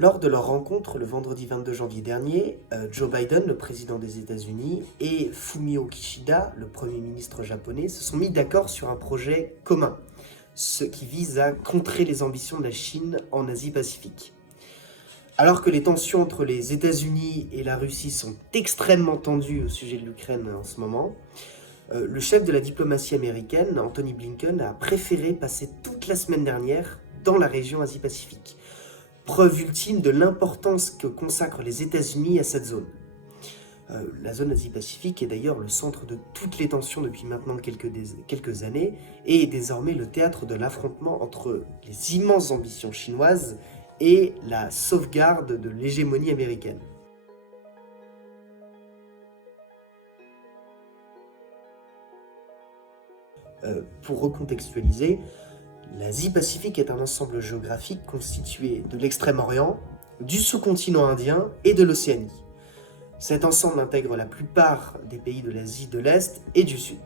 Lors de leur rencontre le vendredi 22 janvier dernier, Joe Biden, le président des États-Unis, et Fumio Kishida, le Premier ministre japonais, se sont mis d'accord sur un projet commun, ce qui vise à contrer les ambitions de la Chine en Asie-Pacifique. Alors que les tensions entre les États-Unis et la Russie sont extrêmement tendues au sujet de l'Ukraine en ce moment, le chef de la diplomatie américaine, Anthony Blinken, a préféré passer toute la semaine dernière dans la région Asie-Pacifique. Preuve ultime de l'importance que consacrent les États-Unis à cette zone. La zone Asie-Pacifique est d'ailleurs le centre de toutes les tensions depuis maintenant quelques années et est désormais le théâtre de l'affrontement entre les immenses ambitions chinoises et la sauvegarde de l'hégémonie américaine. Pour recontextualiser, l'Asie-Pacifique est un ensemble géographique constitué de l'Extrême-Orient, du sous-continent indien et de l'Océanie. Cet ensemble intègre la plupart des pays de l'Asie de l'Est et du Sud.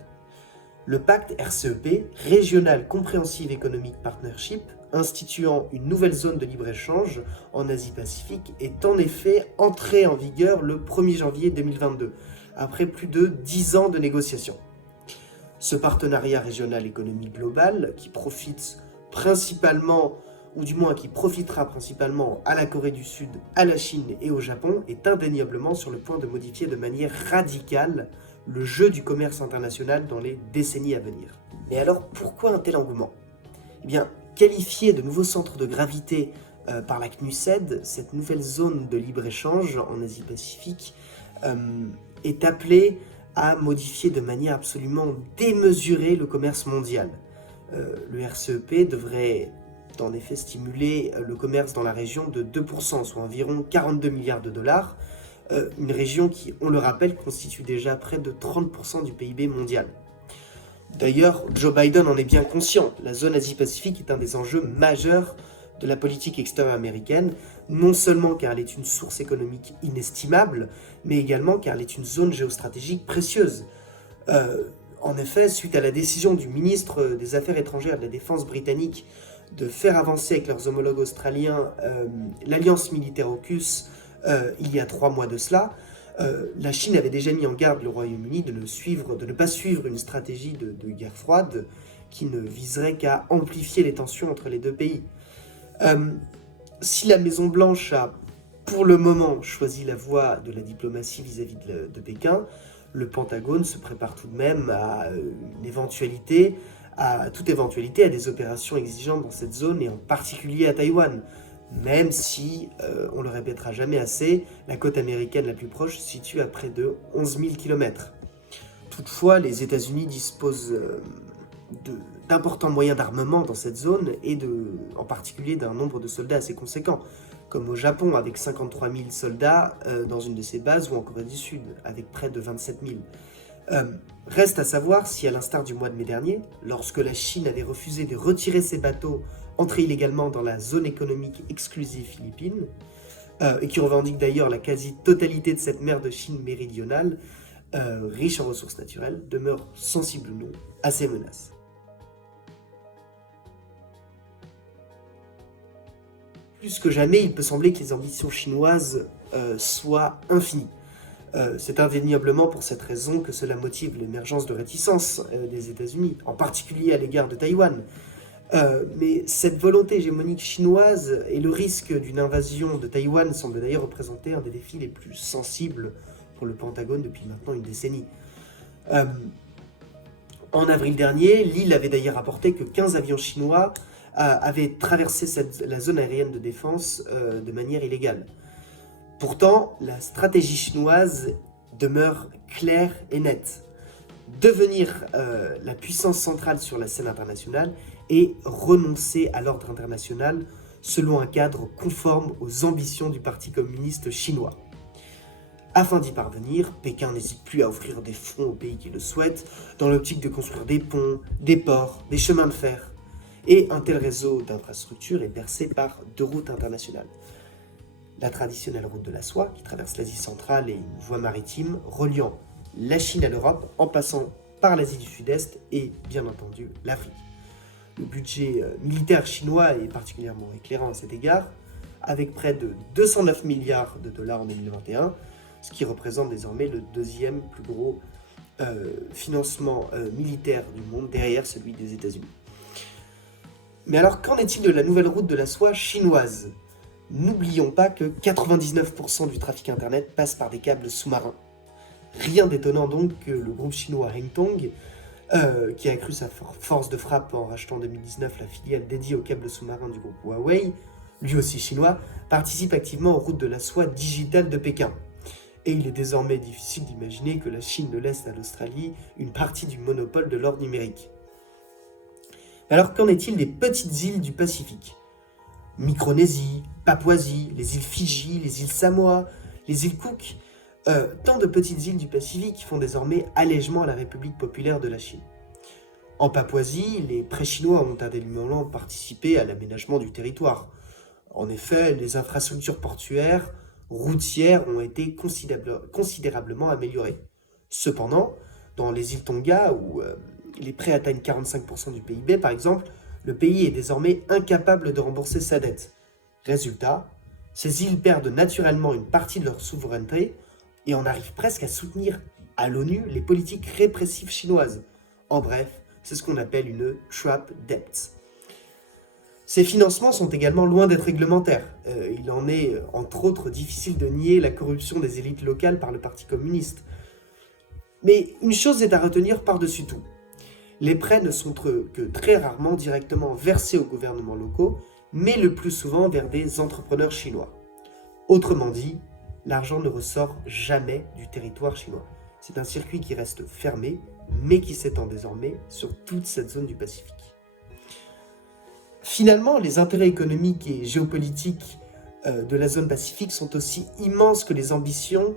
Le pacte RCEP, Regional Comprehensive Economic Partnership, instituant une nouvelle zone de libre-échange en Asie-Pacifique, est en effet entré en vigueur le 1er janvier 2022, après plus de 10 ans de négociations. Ce partenariat régional économique global, qui profite principalement, ou du moins qui profitera principalement à la Corée du Sud, à la Chine et au Japon, est indéniablement sur le point de modifier de manière radicale le jeu du commerce international dans les décennies à venir. Mais alors, pourquoi un tel engouement ? Eh bien, qualifiée de nouveau centre de gravité par la CNUSED, cette nouvelle zone de libre-échange en Asie-Pacifique est appelée à modifier de manière absolument démesurée le commerce mondial. Le RCEP devrait en effet stimuler le commerce dans la région de 2%, soit environ 42 milliards de dollars, une région qui, on le rappelle, constitue déjà près de 30% du PIB mondial. D'ailleurs, Joe Biden en est bien conscient, la zone Asie-Pacifique est un des enjeux majeurs de la politique extérieure américaine, non seulement car elle est une source économique inestimable, mais également car elle est une zone géostratégique précieuse. En effet, suite à la décision du ministre des Affaires étrangères et de la Défense britannique de faire avancer avec leurs homologues australiens l'alliance militaire AUKUS il y a 3 mois de cela, la Chine avait déjà mis en garde le Royaume-Uni de ne pas suivre une stratégie de guerre froide qui ne viserait qu'à amplifier les tensions entre les deux pays. Si la Maison-Blanche a, pour le moment, choisi la voie de la diplomatie vis-à-vis de Pékin, le Pentagone se prépare tout de même à toute éventualité à des opérations exigeantes dans cette zone et en particulier à Taïwan. Même si, on le répétera jamais assez, la côte américaine la plus proche se situe à près de 11 000 km. Toutefois, les États-Unis disposent d'importants moyens d'armement dans cette zone et en particulier d'un nombre de soldats assez conséquent, comme au Japon avec 53 000 soldats dans une de ses bases ou en Corée du Sud avec près de 27 000. Reste à savoir si, à l'instar du mois de mai dernier, lorsque la Chine avait refusé de retirer ses bateaux entrés illégalement dans la zone économique exclusive philippine, et qui revendique d'ailleurs la quasi-totalité de cette mer de Chine méridionale, riche en ressources naturelles, demeure sensible ou non à ces menaces. Plus que jamais, il peut sembler que les ambitions chinoises soient infinies. C'est indéniablement pour cette raison que cela motive l'émergence de réticences des États-Unis, en particulier à l'égard de Taïwan. Mais cette volonté hégémonique chinoise et le risque d'une invasion de Taïwan semblent d'ailleurs représenter un des défis les plus sensibles pour le Pentagone depuis maintenant une décennie. En avril dernier, l'île avait d'ailleurs rapporté que 15 avions chinois avaient traversé la zone aérienne de défense de manière illégale. Pourtant, la stratégie chinoise demeure claire et nette. Devenir la puissance centrale sur la scène internationale et renoncer à l'ordre international selon un cadre conforme aux ambitions du Parti communiste chinois. Afin d'y parvenir, Pékin n'hésite plus à offrir des fonds aux pays qui le souhaitent, dans l'optique de construire des ponts, des ports, des chemins de fer. Et un tel réseau d'infrastructures est bercé par 2 routes internationales. La traditionnelle route de la soie, qui traverse l'Asie centrale, et une voie maritime reliant la Chine à l'Europe, en passant par l'Asie du Sud-Est et, bien entendu, l'Afrique. Le budget militaire chinois est particulièrement éclairant à cet égard. avec près de 209 milliards de dollars en 2021, ce qui représente désormais le deuxième plus gros financement militaire du monde, derrière celui des États-Unis. Mais alors, qu'en est-il de la nouvelle route de la soie chinoise ? N'oublions pas que 99% du trafic internet passe par des câbles sous-marins. Rien d'étonnant donc que le groupe chinois Hengtong, qui a accru sa force de frappe en rachetant en 2019 la filiale dédiée aux câbles sous-marins du groupe Huawei, lui aussi chinois, participe activement aux routes de la soie digitale de Pékin. Et il est désormais difficile d'imaginer que la Chine ne laisse à l'Australie une partie du monopole de l'or numérique. Alors qu'en est-il des petites îles du Pacifique ? Micronésie, Papouasie, les îles Fidji, les îles Samoa, les îles Cook, tant de petites îles du Pacifique font désormais allègement à la République populaire de la Chine. En Papouasie, les pré-chinois ont indéniablement participé à l'aménagement du territoire. En effet, les infrastructures portuaires, routières ont été considérablement améliorées. Cependant, dans les îles Tonga, où les prêts atteignent 45% du PIB par exemple, le pays est désormais incapable de rembourser sa dette. Résultat, ces îles perdent naturellement une partie de leur souveraineté et en arrivent presque à soutenir à l'ONU les politiques répressives chinoises. En bref, c'est ce qu'on appelle une trap debt. Ces financements sont également loin d'être réglementaires. Il en est, entre autres, difficile de nier la corruption des élites locales par le Parti communiste. Mais une chose est à retenir par-dessus tout. Les prêts ne sont que très rarement directement versés aux gouvernements locaux, mais le plus souvent vers des entrepreneurs chinois. Autrement dit, l'argent ne ressort jamais du territoire chinois. C'est un circuit qui reste fermé, mais qui s'étend désormais sur toute cette zone du Pacifique. Finalement, les intérêts économiques et géopolitiques de la zone Pacifique sont aussi immenses que les ambitions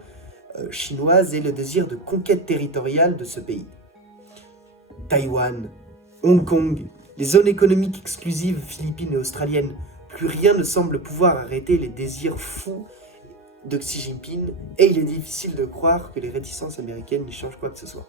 chinoises et le désir de conquête territoriale de ce pays. Taïwan, Hong Kong, les zones économiques exclusives philippines et australiennes, plus rien ne semble pouvoir arrêter les désirs fous de Xi Jinping et il est difficile de croire que les réticences américaines n'y changent quoi que ce soit.